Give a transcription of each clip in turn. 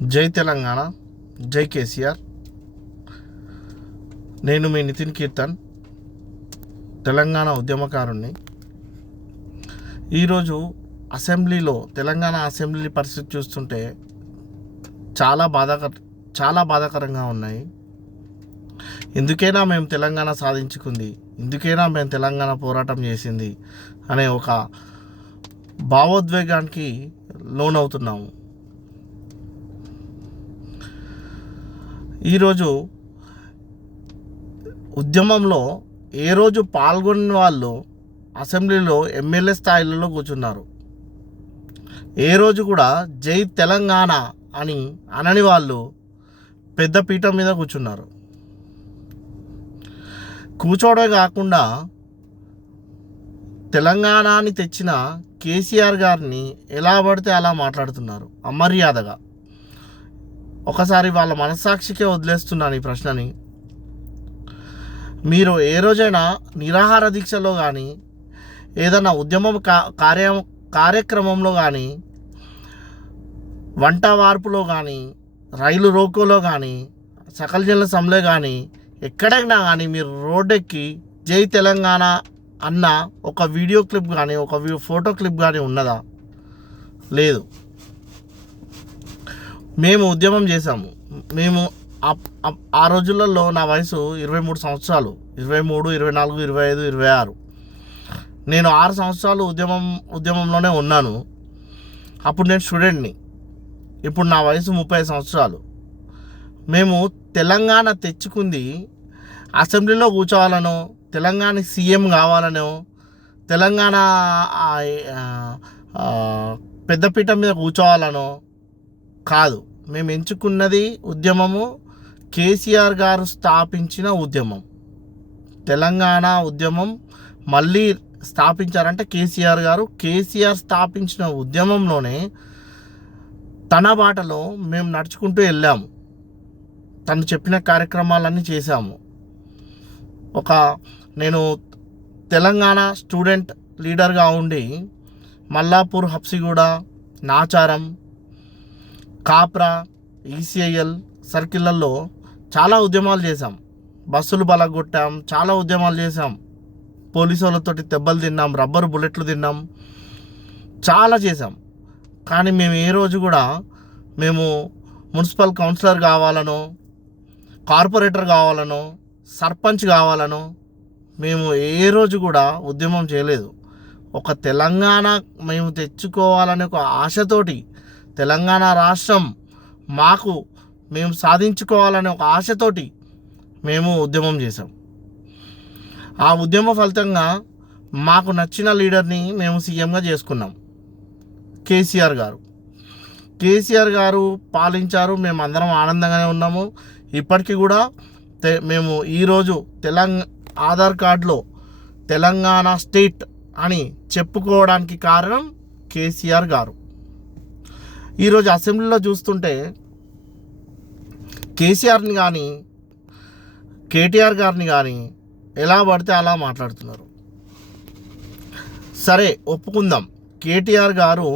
జై తెలంగాణ, జై కేసీఆర్. నేను మీ నితిన్ కీర్తన్, తెలంగాణ ఉద్యమకారుణ్ణి. ఈరోజు తెలంగాణ అసెంబ్లీ పరిస్థితి చూస్తుంటే చాలా బాధాకరంగా ఉన్నాయి. ఎందుకైనా మేము తెలంగాణ సాధించుకుంది, ఎందుకైనా మేము తెలంగాణ పోరాటం చేసింది అనే ఒక భావోద్వేగానికి లోనవుతున్నాము. ఈరోజు ఉద్యమంలో ఏ రోజు పాల్గొన్న వాళ్ళు అసెంబ్లీలో ఎమ్మెల్యే స్థాయిలలో కూర్చున్నారు. ఏ రోజు కూడా జై తెలంగాణ అనని వాళ్ళు పెద్ద పీఠం మీద కూర్చున్నారు. కూర్చోవడమే కాకుండా తెలంగాణని తెచ్చిన కేసీఆర్ గారిని ఎలా పడితే అలా మాట్లాడుతున్నారు అమర్యాదగా. ఒకసారి వాళ్ళ మనస్సాక్షికే వదిలేస్తున్నాను ఈ ప్రశ్నని. మీరు ఏ రోజైనా నిరాహార దీక్షలో కానీ ఏదైనా ఉద్యమం కార్యక్రమంలో కానీ, వంట వార్పులో కానీ, రైలు రోకోలో కానీ, సకల జనుల సమ్మెలో కానీ, ఎక్కడైనా కానీ మీరు రోడ్డెక్కి జై తెలంగాణ అన్న ఒక వీడియో క్లిప్ కానీ, ఒక ఫోటో క్లిప్ కానీ ఉన్నదా? లేదు. మేము ఉద్యమం చేశాము. మేము ఆ రోజులలో నా వయసు 23 సంవత్సరాలు, 23, 24, 25, 26. నేను 6 సంవత్సరాలు ఉద్యమంలోనే ఉన్నాను. అప్పుడు నేను స్టూడెంట్ని. ఇప్పుడు నా వయసు 30 సంవత్సరాలు. మేము తెలంగాణ తెచ్చుకుంది అసెంబ్లీలో కూర్చోవాలనో, తెలంగాణ సీఎం కావాలనో, తెలంగాణ పెద్దపీఠం మీద కూర్చోవాలనో కాదు. మేము ఎంచుకున్నది ఉద్యమము కేసీఆర్ గారు స్థాపించిన ఉద్యమం. తెలంగాణ ఉద్యమం మళ్ళీ స్థాపించారంటే కేసీఆర్ స్థాపించిన ఉద్యమంలోనే తన బాటలో మేము నడుచుకుంటూ వెళ్ళాము. తను చెప్పిన కార్యక్రమాలన్నీ చేశాము. నేను తెలంగాణ స్టూడెంట్ లీడర్గా ఉండి మల్లాపూర్, హబ్సిగూడ, నాచారం, కాప్రా, ఈసీఐఎల్ సర్కిళ్ళల్లో చాలా ఉద్యమాలు చేశాం. బస్సులు బలగొట్టాం, చాలా ఉద్యమాలు చేశాం. పోలీసు వాళ్ళతోటి దెబ్బలు తిన్నాం, రబ్బర్ బుల్లెట్లు తిన్నాం, చాలా చేశాం. కానీ మేము ఏ రోజు కూడా మేము మున్సిపల్ కౌన్సిలర్ కావాలనో, కార్పొరేటర్ కావాలనో, సర్పంచ్ కావాలనో మేము ఏ రోజు కూడా ఉద్యమం చేయలేదు. ఒక తెలంగాణ మేము తెచ్చుకోవాలనే ఒక ఆశతోటి, తెలంగాణ రాష్ట్రం మేము సాధించుకోవాలనే ఒక ఆశతోటి మేము ఉద్యమం చేసాం. ఆ ఉద్యమ ఫలితంగా మాకు నచ్చిన లీడర్ని మేము సీఎంగా చేసుకున్నాం. కేసీఆర్ గారు పాలించారు. మేము అందరం ఆనందంగానే ఉన్నాము. ఇప్పటికీ కూడా మేము ఈరోజు ఆధార్ కార్డులో తెలంగాణ స్టేట్ అని చెప్పుకోవడానికి కారణం కేసీఆర్ గారు. ఈరోజు అసెంబ్లీలో చూస్తుంటే కేసీఆర్ని కానీ, కేటీఆర్ గారిని కానీ ఎలా పడితే అలా మాట్లాడుతున్నారు. సరే, ఒప్పుకుందాం, కేటీఆర్ గారు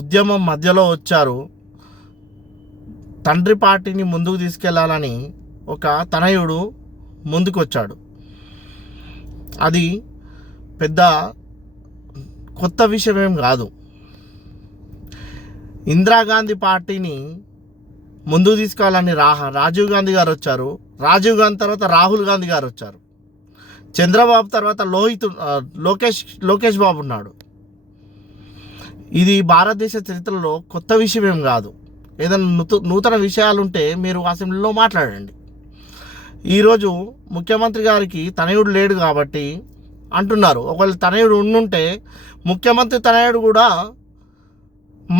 ఉద్యమం మధ్యలో వచ్చారు. తండ్రి పార్టీని ముందుకు తీసుకెళ్లాలని ఒక తనయుడు ముందుకు వచ్చాడు. అది పెద్ద కొత్త విషయమేం కాదు. ఇందిరాగాంధీ పార్టీని ముందుకు తీసుకోవాలని రాజీవ్ గాంధీ గారు వచ్చారు. రాజీవ్ గాంధీ తర్వాత రాహుల్ గాంధీ గారు వచ్చారు. చంద్రబాబు తర్వాత లోకేష్ బాబు ఉన్నాడు. ఇది భారతదేశ చరిత్రలో కొత్త విషయమేం కాదు. ఏదైనా నూతన విషయాలుంటే మీరు అసెంబ్లీలో మాట్లాడండి. ఈరోజు ముఖ్యమంత్రి గారికి తనయుడు లేడు కాబట్టి అంటున్నారు. ఒకవేళ తనయుడు ఉండుంటే ముఖ్యమంత్రి తనయుడు కూడా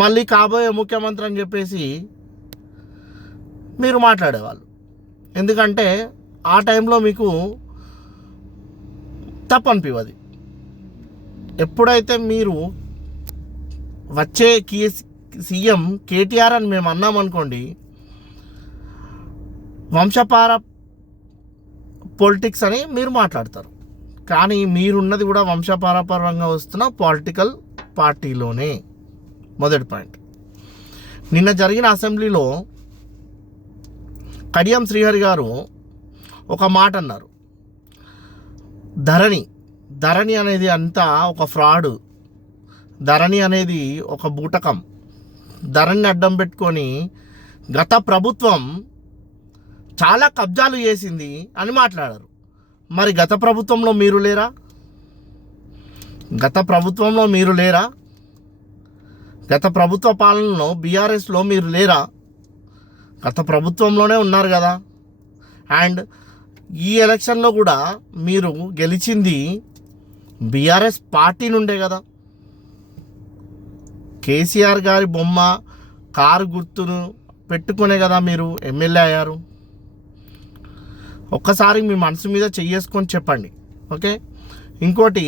మళ్ళీ కాబోయే ముఖ్యమంత్రి అని చెప్పేసి మీరు మాట్లాడేవాళ్ళు. ఎందుకంటే ఆ టైంలో మీకు తప్పనిపివది. ఎప్పుడైతే మీరు వచ్చే సీఎం కేటీఆర్ అని మేము అన్నామనుకోండి, వంశపార పొలిటిక్స్ అని మీరు మాట్లాడతారు. కానీ మీరున్నది కూడా వంశపారపరంగా వస్తున్న పొలిటికల్ పార్టీలోనే. మొదటి పాయింట్. నిన్న జరిగిన అసెంబ్లీలో కడియం శ్రీహరి గారు ఒక మాట అన్నారు. ధరణి అనేది అంతా ఒక ఫ్రాడ్, ధరణి అనేది ఒక బూటకం, ధరణిని అడ్డం పెట్టుకొని గత ప్రభుత్వం చాలా కబ్జాలు చేసింది అని మాట్లాడారు. మరి గత ప్రభుత్వంలో మీరు లేరా? గత ప్రభుత్వ పాలనలో బీఆర్ఎస్లో మీరు లేరా? గత ప్రభుత్వంలోనే ఉన్నారు కదా. అండ్ ఈ ఎలక్షన్లో కూడా మీరు గెలిచింది బీఆర్ఎస్ పార్టీ నుండే కదా. కేసీఆర్ గారి బొమ్మ, కారు గుర్తును పెట్టుకునే కదా మీరు ఎమ్మెల్యే అయ్యారు. ఒక్కసారి మీ మనసు మీద చెయ్యేసుకొని చెప్పండి. ఓకే. ఇంకోటి,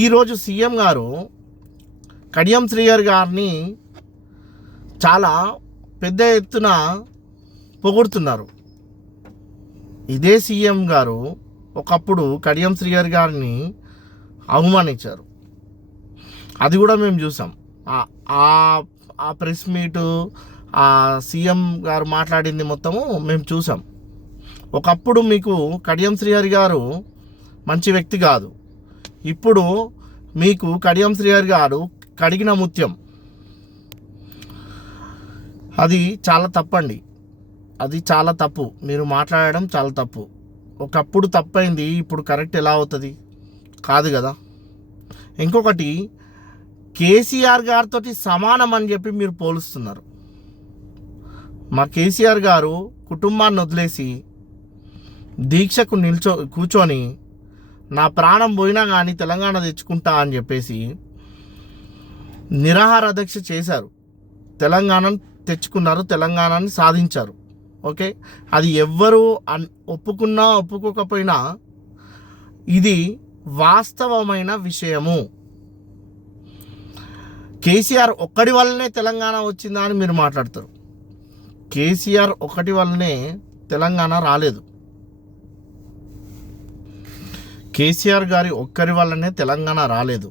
ఈరోజు సీఎం గారు కడియం శ్రీహరి గారిని చాలా పెద్ద ఎత్తున పొగుడుతున్నారు. ఇదే సీఎం గారు ఒకప్పుడు కడియం శ్రీహరి గారిని అవమానించారు. అది కూడా మేము చూసాం. ఆ ప్రెస్ మీటు, ఆ సీఎం గారు మాట్లాడింది మొత్తము మేము చూసాం. ఒకప్పుడు మీకు కడియం శ్రీహరి గారు మంచి వ్యక్తి కాదు, ఇప్పుడు మీకు కడియం శ్రీహరి గారు కడిగిన ముత్యం. అది చాలా తప్పండి, అది చాలా తప్పు. మీరు మాట్లాడడం చాలా తప్పు. ఒకప్పుడు తప్పైంది, ఇప్పుడు కరెక్ట్ ఎలా అవుతుంది? కాదు కదా. ఇంకొకటి, కేసీఆర్ గారితో సమానం అని చెప్పి మీరు పోలుస్తున్నారు. మా కేసీఆర్ గారు కుటుంబాన్ని వదిలేసి దీక్షకు కూర్చొని నా ప్రాణం పోయినా కానీ తెలంగాణ తెచ్చుకుంటా అని చెప్పేసి నిరాహార దీక్ష చేశారు. తెలంగాణను తెచ్చుకున్నారు, తెలంగాణని సాధించారు. ఓకే. అది ఎవ్వరు ఒప్పుకున్నా ఒప్పుకోకపోయినా ఇది వాస్తవమైన విషయము. కేసీఆర్ ఒక్కడి వల్లనే తెలంగాణ వచ్చిందా అని మీరు మాట్లాడతారు. కేసీఆర్ ఒక్కటి వల్లనే తెలంగాణ రాలేదు. కేసీఆర్ గారి ఒక్కరి వల్లనే తెలంగాణ రాలేదు,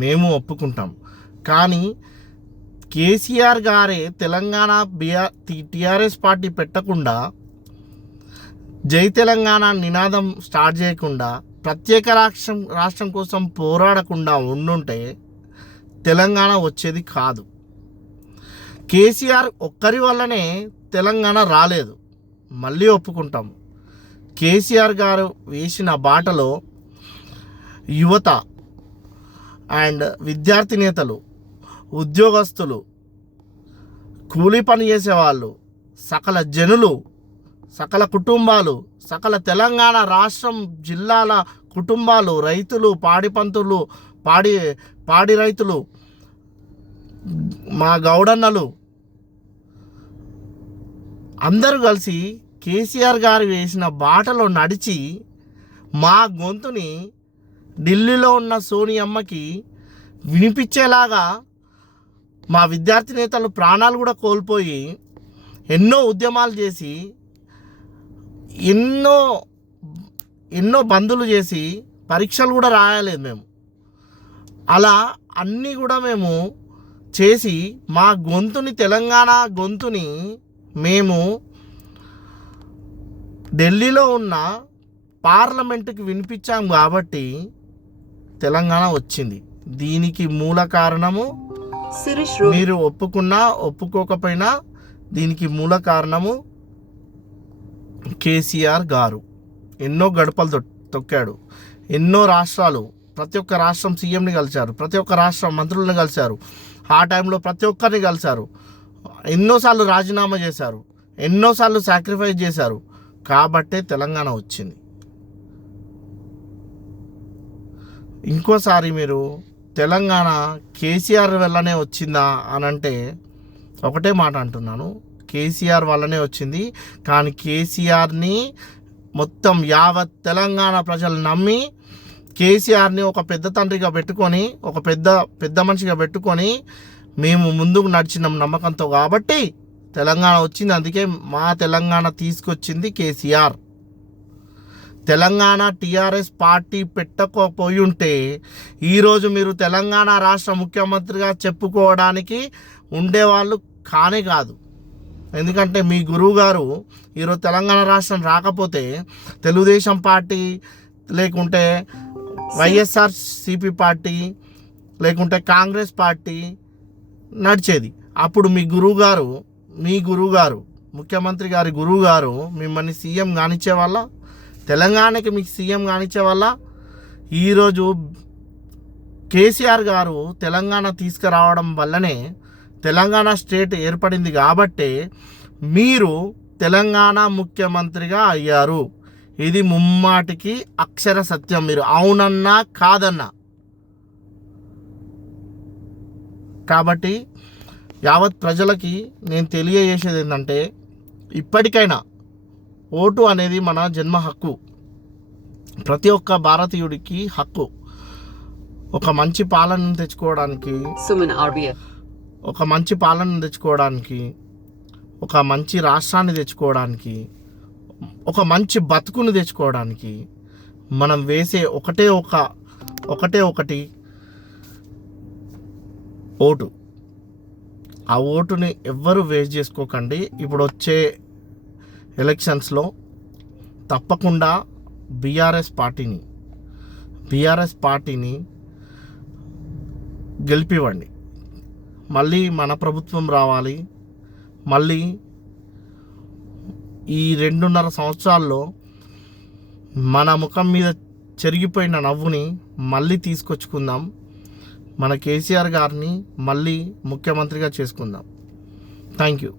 మేము ఒప్పుకుంటాం. కానీ కేసీఆర్ గారే తెలంగాణ టీఆర్ఎస్ పార్టీ పెట్టకుండా, జై తెలంగాణ నినాదం స్టార్ట్ చేయకుండా, ప్రత్యేక రాష్ట్రం కోసం పోరాడకుండా ఉండుంటే తెలంగాణ వచ్చేది కాదు. కేసీఆర్ ఒక్కరి వల్లనే తెలంగాణ రాలేదు, మళ్ళీ ఒప్పుకుంటాం. కేసీఆర్ గారు వేసిన బాటలో యువత అండ్ విద్యార్థి నేతలు, ఉద్యోగస్తులు, కూలీ పని చేసేవాళ్ళు, సకల జనులు, సకల కుటుంబాలు, సకల తెలంగాణ రాష్ట్రం జిల్లాల కుటుంబాలు, రైతులు, పాడిపంతులు, పాడి రైతులు, మా గౌడన్నలు అందరూ కలిసి కేసీఆర్ గారు వేసిన బాటలో నడిచి మా గొంతుని ఢిల్లీలో ఉన్న సోనియమ్మకి వినిపించేలాగా మా విద్యార్థి నేతలు ప్రాణాలు కూడా కోల్పోయి ఎన్నో ఉద్యమాలు చేసి ఎన్నో బందులు చేసి పరీక్షలు కూడా రాయలేదు మేము. అలా అన్నీ కూడా మేము చేసి మా గొంతుని, తెలంగాణ గొంతుని మేము ఢిల్లీలో ఉన్న పార్లమెంటుకి వినిపించాం కాబట్టి తెలంగాణ వచ్చింది. దీనికి మూల కారణము మీరు ఒప్పుకున్నా ఒప్పుకోకపోయినా దీనికి మూల కారణము కేసీఆర్ గారు. ఎన్నో గడపలు తొక్కాడు, ఎన్నో రాష్ట్రాలు, ప్రతి ఒక్క రాష్ట్రం సీఎంని కలిశారు, ప్రతి ఒక్క రాష్ట్రం మంత్రులను కలిశారు, ఆ టైంలో ప్రతి ఒక్కరిని కలిశారు, ఎన్నోసార్లు రాజీనామా చేశారు, ఎన్నోసార్లు సాక్రిఫైస్ చేశారు. కాబట్టే తెలంగాణ వచ్చింది. ఇంకోసారి మీరు తెలంగాణ కేసీఆర్ వల్లనే వచ్చిందా అని అంటే ఒకటే మాట అంటున్నాను, కేసీఆర్ వల్లనే వచ్చింది. కానీ కేసీఆర్ని మొత్తం యావత్ తెలంగాణ ప్రజలు నమ్మి కేసీఆర్ని ఒక పెద్ద తండ్రిగా పెట్టుకొని, ఒక పెద్ద మనిషిగా పెట్టుకొని మేము ముందుకు నడిచినాం నమ్మకంతో. కాబట్టి తెలంగాణ వచ్చింది. అందుకే మా తెలంగాణ తీసుకొచ్చింది కేసీఆర్. తెలంగాణ టీఆర్ఎస్ పార్టీ పెట్టకపోయి ఉంటే ఈరోజు మీరు తెలంగాణ రాష్ట్ర ముఖ్యమంత్రిగా చెప్పుకోవడానికి ఉండేవాళ్ళు కానే కాదు. ఎందుకంటే మీ గురువు గారు ఈరోజు తెలంగాణ రాష్ట్రం రాకపోతే తెలుగుదేశం పార్టీ లేకుంటే వైఎస్ఆర్సీపీ పార్టీ లేకుంటే కాంగ్రెస్ పార్టీ నడిచేది. అప్పుడు మీ గురువుగారు ముఖ్యమంత్రి గారి గురువుగారు మిమ్మల్ని సీఎం కానిచ్చే వాళ్ళ, తెలంగాణకి మీకు సీఎం కానిచ్చే వాళ్ళ. ఈరోజు కేసీఆర్ గారు తెలంగాణ తీసుకురావడం వల్లనే తెలంగాణ స్టేట్ ఏర్పడింది కాబట్టే మీరు తెలంగాణ ముఖ్యమంత్రిగా అయ్యారు. ఇది ముమ్మాటికి అక్షర సత్యం. మీరు అవునన్నా కాదన్నా. కాబట్టి యావత్ ప్రజలకి నేను తెలియజేసేది ఏంటంటే, ఇప్పటికైనా ఓటు అనేది మన జన్మ హక్కు, ప్రతి ఒక్క భారతీయుడికి హక్కు. ఒక మంచి పాలనను తెచ్చుకోవడానికి, ఒక మంచి రాష్ట్రాన్ని తెచ్చుకోవడానికి, ఒక మంచి బతుకుని తెచ్చుకోవడానికి మనం వేసే ఒకటి ఓటు. ఆ ఓటుని ఎవ్వరూ వేస్ట్ చేసుకోకండి. ఇప్పుడు వచ్చే ఎలక్షన్స్లో తప్పకుండా బీఆర్ఎస్ పార్టీని గెలిపివ్వండి. మళ్ళీ మన ప్రభుత్వం రావాలి. మళ్ళీ ఈ 2.5 సంవత్సరాల్లో మన ముఖం మీద చెరిగిపోయిన నవ్వుని మళ్ళీ తీసుకొచ్చుకుందాం. మన కేసీఆర్ గారిని మళ్ళీ ముఖ్యమంత్రిగా చేసుకుందాం. Thank you.